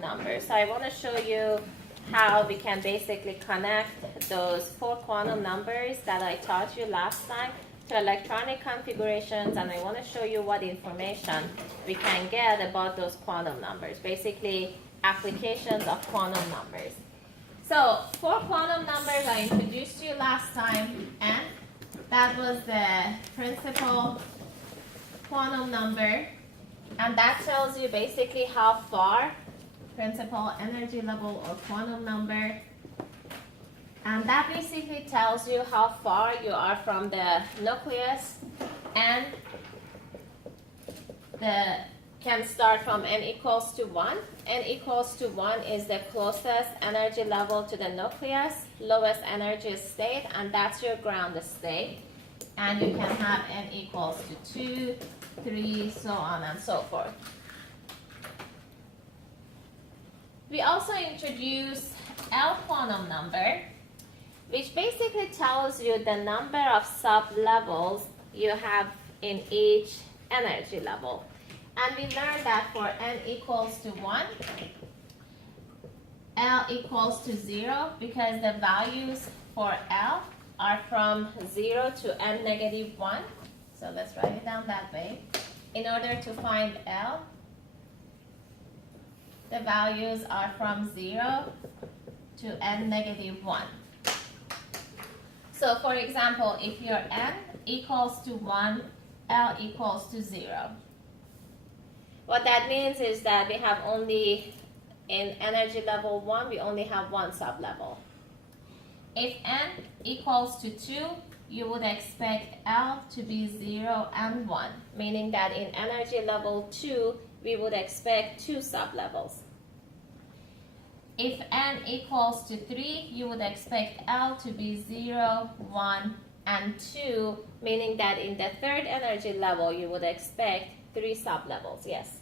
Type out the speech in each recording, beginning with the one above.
numbers. So I want to show you how we can basically connect those 4 quantum numbers that I taught you last time to electronic configurations, and I want to show you what information we can get about those quantum numbers, basically applications of quantum numbers. So 4 quantum numbers I introduced to you last time, and that was the principal quantum number, and that tells you basically how far principal energy level or quantum number, and that basically tells you how far you are from the nucleus, and the can start from n equals to 1. N equals to 1 is the closest energy level to the nucleus, lowest energy state, and that's your ground state. And you can have n equals to 2, 3, so on and so forth. We also introduce L quantum number, which basically tells you the number of sub-levels you have in each energy level. And we learned that for n equals to 1, L equals to 0, because the values for L are from 0 to n negative 1. So let's write it down that way. In order to find L, the values are from 0 to n negative 1. So for example, if your n equals to 1, L equals to 0. What that means is that we have only, in energy level 1, we only have one sub-level. If n equals to 2, you would expect L to be 0 and 1, meaning that in energy level 2, we would expect 2 sub-levels. If n equals to 3, you would expect L to be 0, 1, and 2, meaning that in the third energy level, you would expect 3 sub-levels. Yes?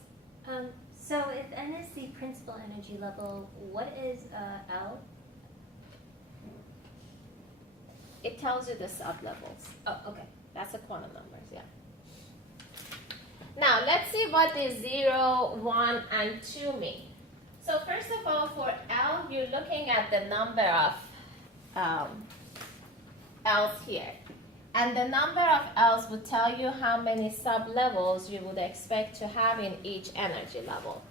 So if n is the principal energy level, what is L? It tells you the sub-levels. Oh, okay. That's the quantum numbers, yeah. Now, let's see what the 0, 1, and 2 mean. So first of all, for L, you're looking at the number of L's here. And the number of L's would tell you how many sub-levels you would expect to have in each energy level.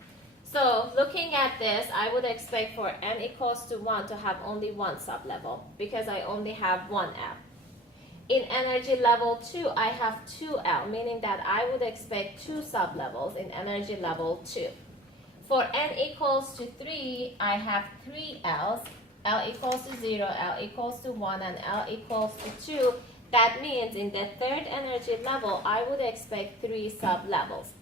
So looking at this, I would expect for n equals to 1 to have only one sub-level, because I only have one L. In energy level 2, I have 2L, meaning that I would expect 2 sub-levels in energy level 2. For n equals to 3, I have 3 L's, L equals to 0, L equals to 1, and L equals to 2. That means in the third energy level, I would expect 3 sub-levels.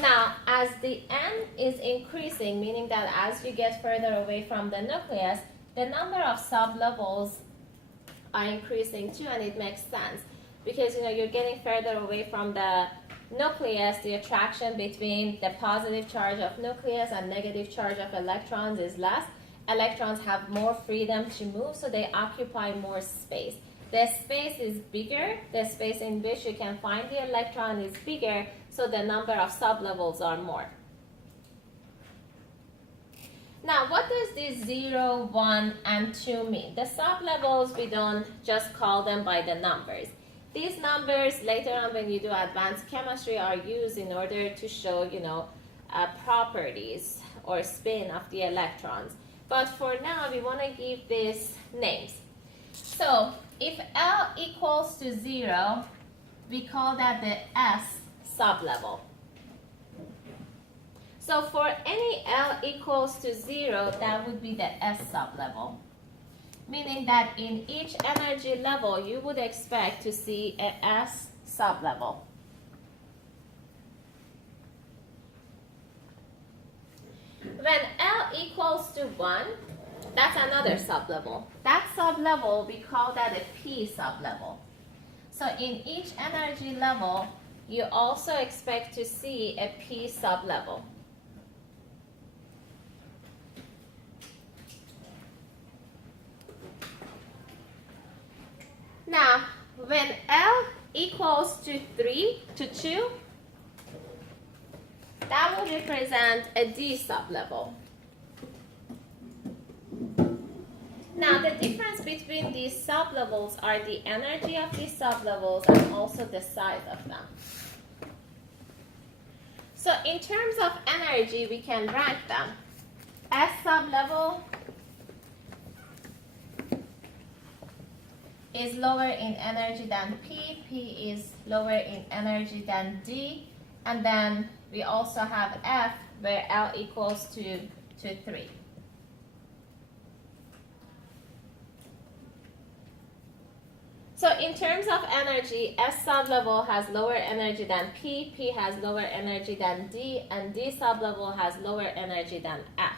Now, as the n is increasing, meaning that as you get further away from the nucleus, the number of sub-levels are increasing too, and it makes sense. Because you're getting further away from the nucleus, the attraction between the positive charge of nucleus and negative charge of electrons is less. Electrons have more freedom to move, so they occupy more space. The space is bigger, the space in which you can find the electron is bigger, so the number of sub-levels are more. Now, what does these 0, 1, and 2 mean? The sub-levels, we don't just call them by the numbers. These numbers, later on when you do advanced chemistry, are used in order to show, properties or spin of the electrons. But for now, we want to give these names. So, if L equals to 0, we call that the S sublevel. So for any L equals to 0, that would be the S sublevel. Meaning that in each energy level, you would expect to see a S sublevel. When L equals to 1, that's another sublevel. That sublevel, we call that a P sublevel. So in each energy level, you also expect to see a P sublevel. Now, when L equals to 3 to 2, that will represent a D sublevel. Now, the difference between these sublevels are the energy of these sublevels and also the size of them. So in terms of energy, we can rank them. S sublevel is lower in energy than P. P is lower in energy than D. And then we also have F, where L equals to 3. So in terms of energy, S sublevel has lower energy than P, P has lower energy than D, and D sublevel has lower energy than F.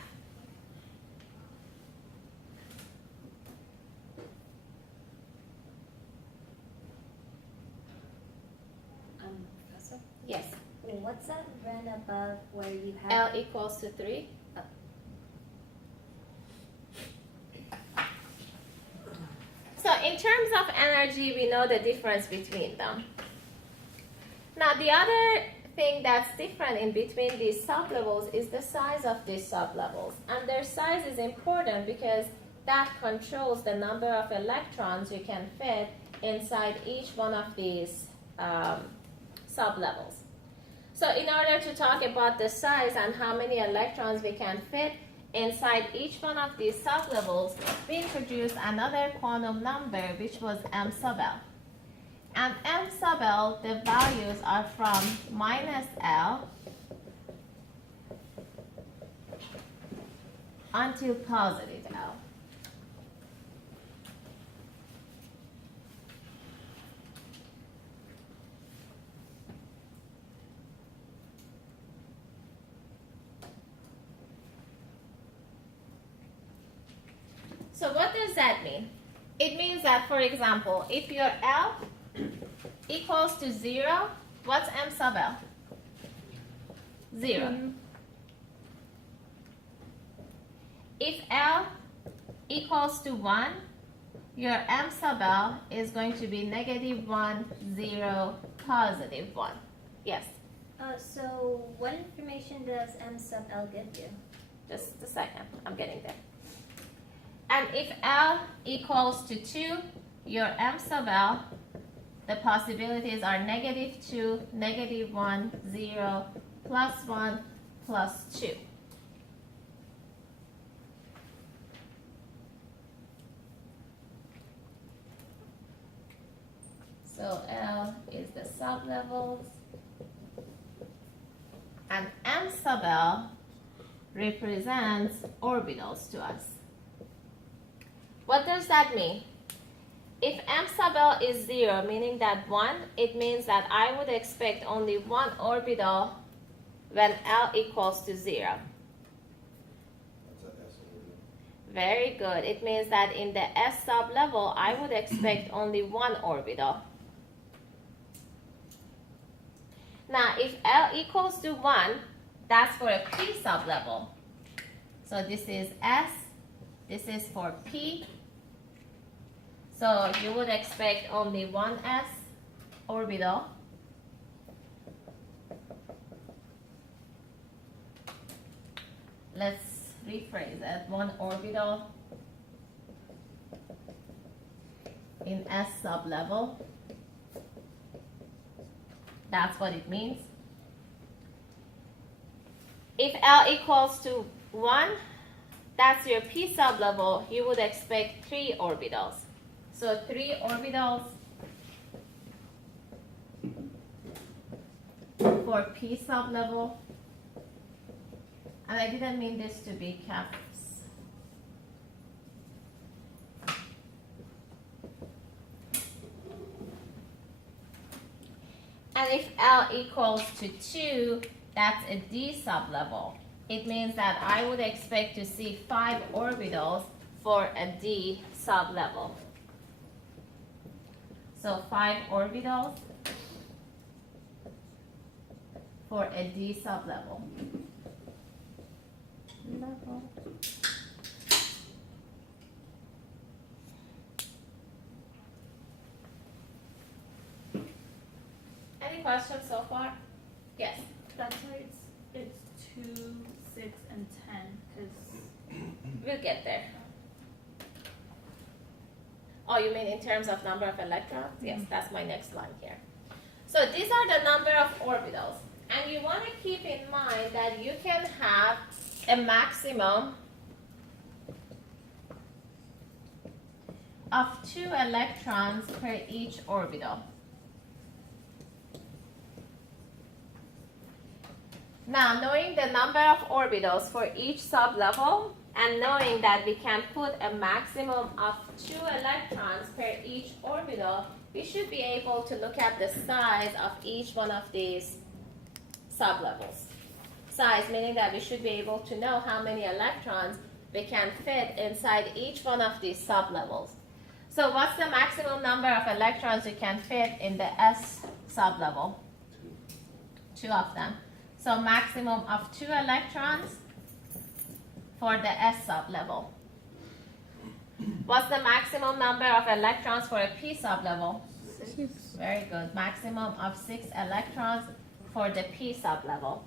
Professor? Yes. What's that ran above where you have L equals to 3. So in terms of energy, we know the difference between them. Now the other thing that's different in between these sublevels is the size of these sublevels. And their size is important because that controls the number of electrons you can fit inside each one of these sublevels. So in order to talk about the size and how many electrons we can fit inside each one of these sublevels, we introduced another quantum number, which was m sub L. And m sub L, the values are from minus L until positive L. So what does that mean? It means that, for example, if your L equals to 0, what's m sub L? 0. If L equals to 1, your m sub L is going to be negative 1, 0, positive 1. Yes? So what information does m sub L give you? Just a second, I'm getting there. And if L equals to 2, your m sub L, the possibilities are negative 2, negative 1, 0, plus 1, plus 2. So L is the sublevels, and m sub L represents orbitals to us. What does that mean? If m sub L is 0, meaning that 1, it means that I would expect only one orbital when L equals to 0. Very good. It means that in the S sublevel, I would expect only one orbital. Now, if L equals to 1, that's for a P sublevel. So this is S, this is for P. So you would expect only one S orbital. Let's rephrase it. One orbital in S sublevel. That's what it means. If L equals to 1, that's your P sublevel, you would expect 3 orbitals. So 3 orbitals for P sublevel. And I didn't mean this to be caps. And if L equals to 2, that's a D sublevel. It means that I would expect to see 5 orbitals for a D sublevel. So 5 orbitals for a D sublevel. Any questions so far? Yes. That's why 2, 6, and 10, because We'll get there. Oh, you mean in terms of number of electrons? Yes, that's my next line here. So these are the number of orbitals. And you want to keep in mind that you can have a maximum of 2 electrons per each orbital. Now, knowing the number of orbitals for each sublevel, and knowing that we can put a maximum of 2 electrons per each orbital, we should be able to look at the size of each one of these sublevels. Size meaning that we should be able to know how many electrons we can fit inside each one of these sublevels. So what's the maximum number of electrons you can fit in the S sublevel? 2 of them. So maximum of 2 electrons for the S sublevel. What's the maximum number of electrons for a P sublevel? 6. Very good. Maximum of 6 electrons for the P sublevel.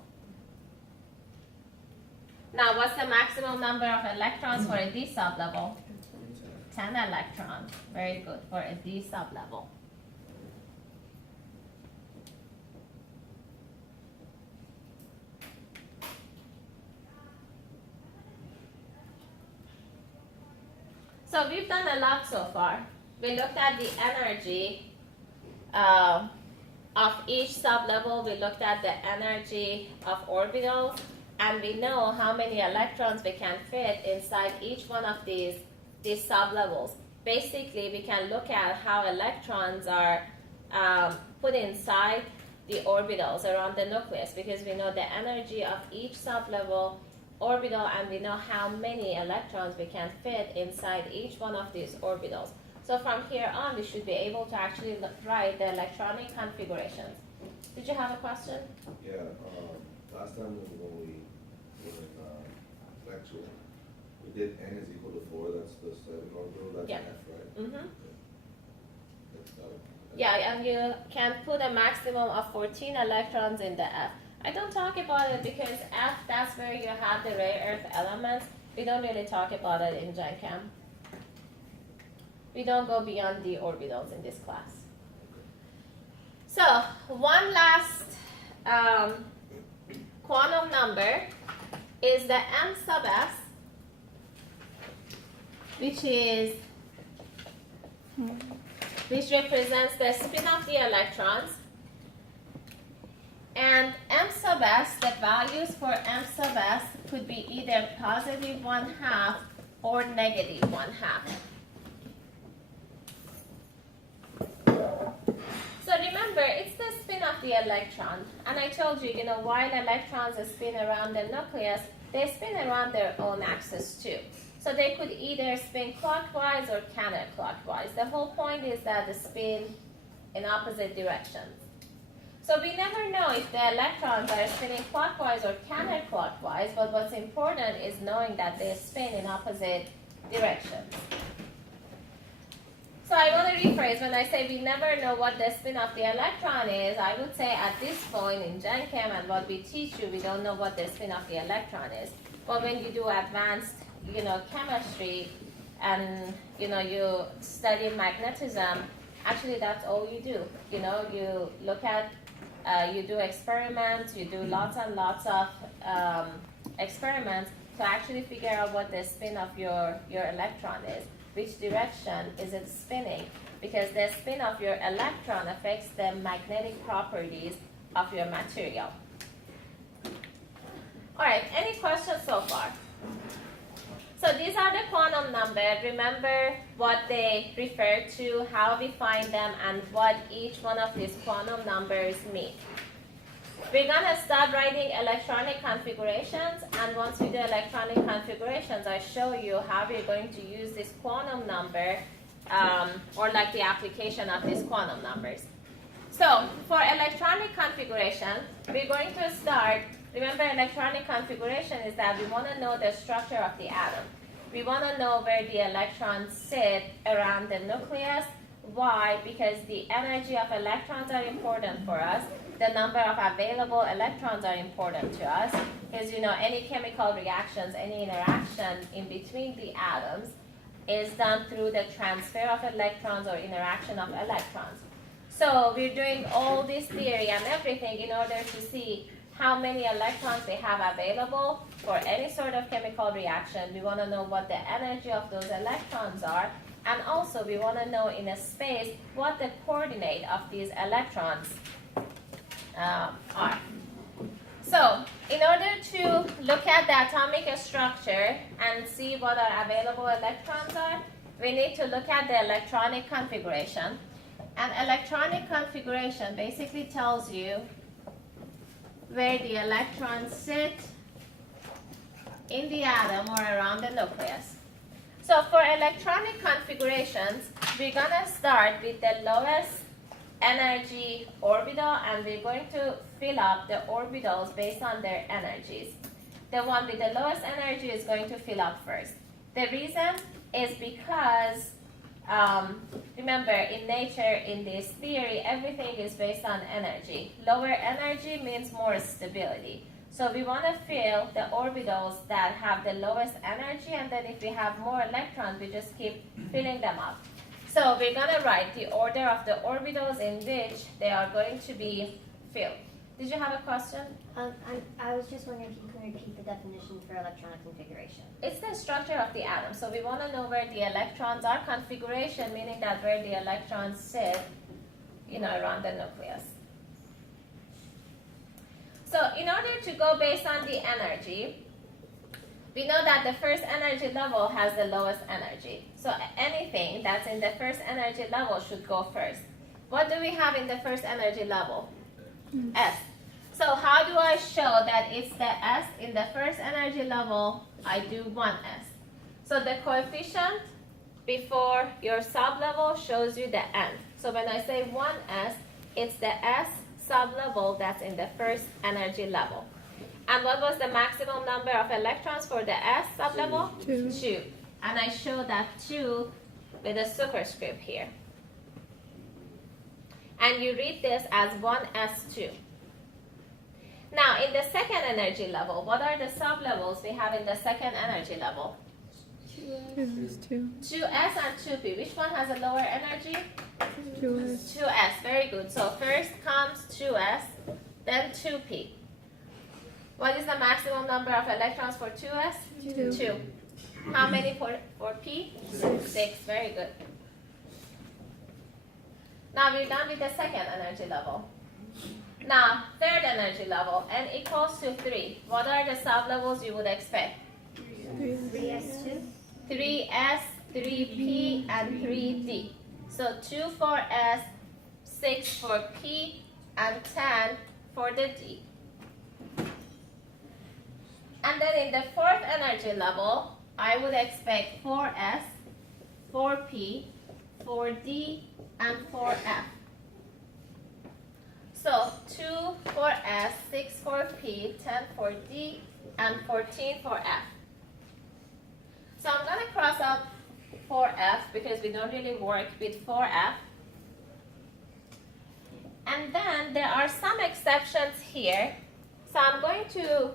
Now, what's the maximum number of electrons for a D sublevel? 10 electrons. Very good for a D sublevel. So we've done a lot so far. We looked at the energy of each sublevel. We looked at the energy of orbitals, and we know how many electrons we can fit inside each one of these sublevels. Basically, we can look at how electrons are put inside the orbitals around the nucleus, because we know the energy of each sublevel orbital, and we know how many electrons we can fit inside each one of these orbitals. So from here on, we should be able to actually write the electronic configurations. Did you have a question? Yeah, last time when we were in lecture, we did n is equal to 4, that's the 7 orbital, that's Yeah. F, right? Mm-hmm. That's Yeah, and you can put a maximum of 14 electrons in the F. I don't talk about it because F, that's where you have the rare earth elements. We don't really talk about it in Gen Chem. We don't go beyond the orbitals in this class. So, one last quantum number is the M sub S, which represents the spin of the electrons. And M sub S, the values for M sub S could be either positive 1/2 or negative 1/2. So remember, it's the spin of the electron. And I told you, while electrons spin around the nucleus, they spin around their own axis too. So they could either spin clockwise or counterclockwise. The whole point is that they spin in opposite directions. So we never know if the electrons are spinning clockwise or counterclockwise, but what's important is knowing that they spin in opposite directions. So I want to rephrase, when I say we never know what the spin of the electron is, I would say at this point in Gen Chem and what we teach you, we don't know what the spin of the electron is. But when you do advanced, chemistry and, you study magnetism, actually that's all you do. You look at, you do experiments, you do lots and lots of experiments to actually figure out what the spin of your electron is. Which direction is it spinning? Because the spin of your electron affects the magnetic properties of your material. All right, any questions so far? So these are the quantum numbers. Remember what they refer to, how we find them, and what each one of these quantum numbers mean. We're going to start writing electronic configurations, and once we do electronic configurations, I show you how we're going to use this quantum number, or like the application of these quantum numbers. So for electronic configuration, we're going to start, remember electronic configuration is that we want to know the structure of the atom. We want to know where the electrons sit around the nucleus. Why? Because the energy of electrons are important for us, the number of available electrons are important to us because any chemical reactions, any interaction in between the atoms is done through the transfer of electrons or interaction of electrons. So we're doing all this theory and everything in order to see how many electrons we have available for any sort of chemical reaction. We want to know what the energy of those electrons are, and also we want to know in a space what the coordinate of these electrons are. So in order to look at the atomic structure and see what our available electrons are, we need to look at the electronic configuration. And electronic configuration basically tells you where the electrons sit in the atom or around the nucleus. So for electronic configurations, we're going to start with the lowest energy orbital, and we're going to fill up the orbitals based on their energies. The one with the lowest energy is going to fill up first. The reason is because, remember, in nature, in this theory, everything is based on energy. Lower energy means more stability. So we want to fill the orbitals that have the lowest energy, and then if we have more electrons, we just keep filling them up. So we're going to write the order of the orbitals in which they are going to be filled. Did you have a question? I was just wondering if you can repeat the definition for electronic configuration. It's the structure of the atom. So we want to know where the electrons are. Configuration, meaning that where the electrons sit, around the nucleus. So in order to go based on the energy, we know that the first energy level has the lowest energy. So anything that's in the first energy level should go first. What do we have in the first energy level? S. So how do I show that it's the S in the first energy level? I do 1S. So the coefficient before your sublevel shows you the N. So when I say 1S, it's the S sublevel that's in the first energy level. And what was the maximum number of electrons for the S sublevel? 2. And I show that 2 with a superscript here. And you read this as 1s2. Now, in the second energy level, what are the sublevels we have in the second energy level? 2s and 2p. Which one has a lower energy? 2s. Very good. So first comes 2s, then 2p. What is the maximum number of electrons for 2s? 2. How many for p? 6. Very good. Now we're done with the second energy level. Now, third energy level, n equals to 3. What are the sublevels you would expect? 3s2? 3s, 3p, and 3d. So 2 for s, 6 for p, and 10 for the d. And then in the fourth energy level, I would expect 4s, 4p, 4d, and 4f. So 2 for S, 6 for P, 10 for D, and 14 for F. So I'm going to cross out 4F because we don't really work with 4F. And then there are some exceptions here. So I'm going to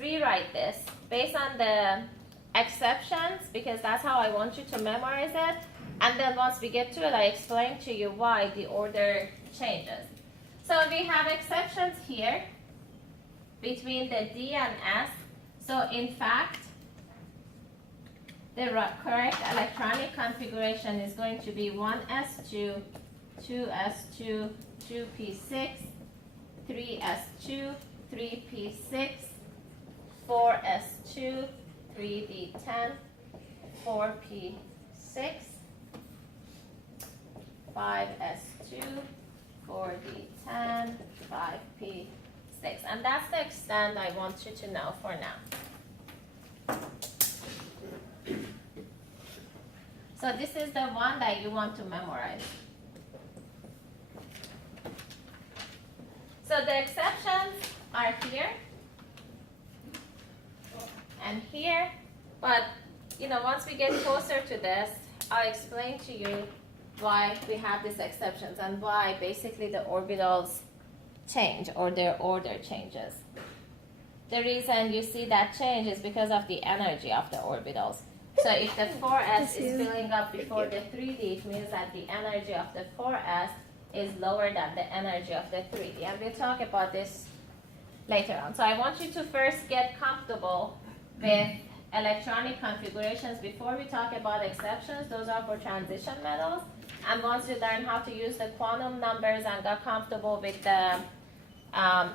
rewrite this based on the exceptions because that's how I want you to memorize it. And then once we get to it, I explain to you why the order changes. So we have exceptions here between the D and S. So in fact, the correct electronic configuration is going to be 1s2, 2s2, 2p6, 3s2, 3p6, 4s2, 3d10, 4p6, 5s2, 4d10, 5p6. And that's the extent I want you to know for now. So this is the one that you want to memorize. So the exceptions are here and here, but once we get closer to this, I'll explain to you why we have these exceptions and why basically the orbitals change or their order changes. The reason you see that change is because of the energy of the orbitals. So if the 4s is filling up before the 3d, it means that the energy of the 4s is lower than the energy of the 3d. And we'll talk about this later on. So I want you to first get comfortable with electronic configurations before we talk about exceptions. Those are for transition metals. And once you learn how to use the quantum numbers and got comfortable with the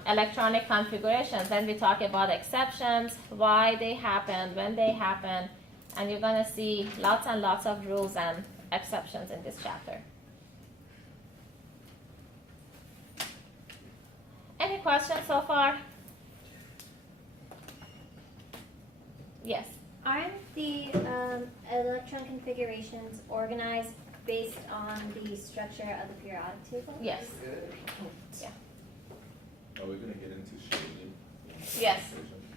electronic configurations, then we talk about exceptions, why they happen, when they happen, and you're going to see lots and lots of rules and exceptions in this chapter. Any questions so far? Yes. Aren't the electron configurations organized based on the structure of the periodic table? Yes. Yeah. Are we gonna get into shading? Yes.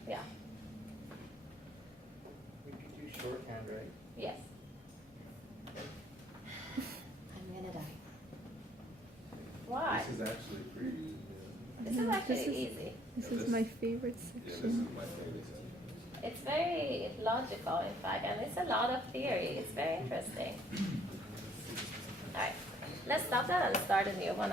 Yeah. We could do shorthand, right? Yes. I'm gonna die. Why? This is actually pretty easy. This is actually easy. This is my favorite Yeah, this is section. my favorite section. It's very logical, in fact, and it's a lot of theory. It's very interesting. All right, let's stop that and start a new one.